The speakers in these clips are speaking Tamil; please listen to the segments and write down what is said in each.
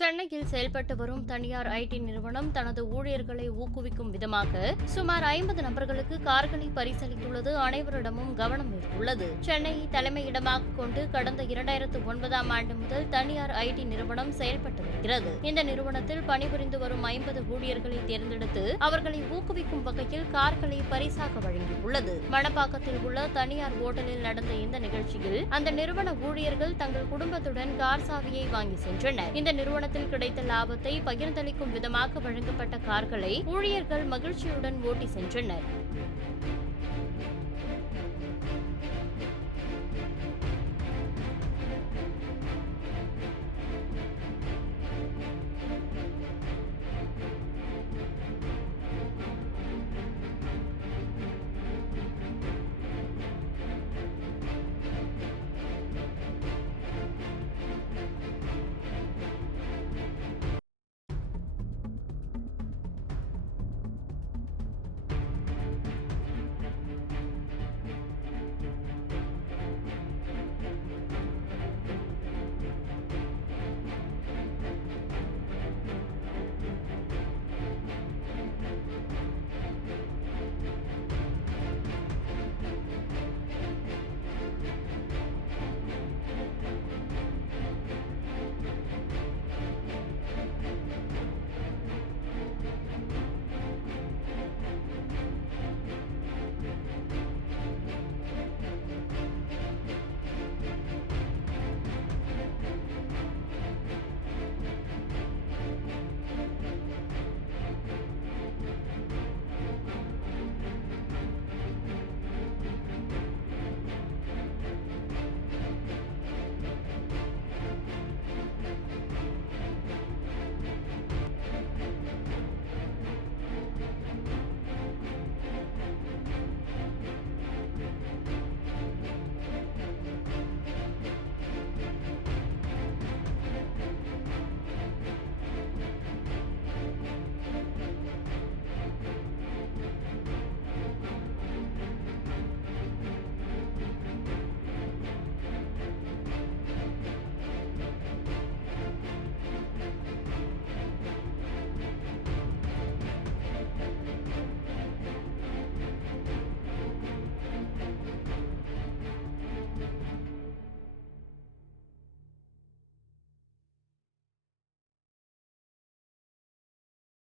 சென்னையில் செயல்பட்டு வரும் தனியார் ஐடி நிறுவனம் தனது ஊழியர்களை ஊக்குவிக்கும் விதமாக சுமார் 50 நபர்களுக்கு கார்களை பரிசளித்துள்ளது அனைவரிடமும் கவனம் ஈர்த்துள்ளது. சென்னையை தலைமையிடமாக கொண்டு கடந்த 2009ஆம் ஆண்டு முதல் தனியார் ஐடி நிறுவனம் செயல்பட்டு வருகிறது. இந்த நிறுவனத்தில் பணிபுரிந்து வரும் 50 ஊழியர்களை தேர்ந்தெடுத்து அவர்களை ஊக்குவிக்கும் வகையில் கார்களை பரிசாக வழங்கியுள்ளது. மணப்பாக்கத்தில் உள்ள தனியார் ஓட்டலில் நடந்த இந்த நிகழ்ச்சியில் அந்த நிறுவன ஊழியர்கள் தங்கள் குடும்பத்துடன் கார் சாவியை வாங்கி சென்றனர். இந்த நிறுவனத்தில் கிடைத்த லாபத்தை பகிர்ந்தளிக்கும் விதமாக வழங்கப்பட்ட கார்களை ஊழியர்கள் மகிழ்ச்சியுடன் ஓட்டி சென்றனர்.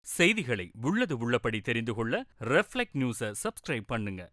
செய்திகளை உள்ளது உள்ளபடி தெரிந்து கொள்ள ரெஃப்ளெக்ட் நியூஸை சப்ஸ்கிரைப் பண்ணுங்க.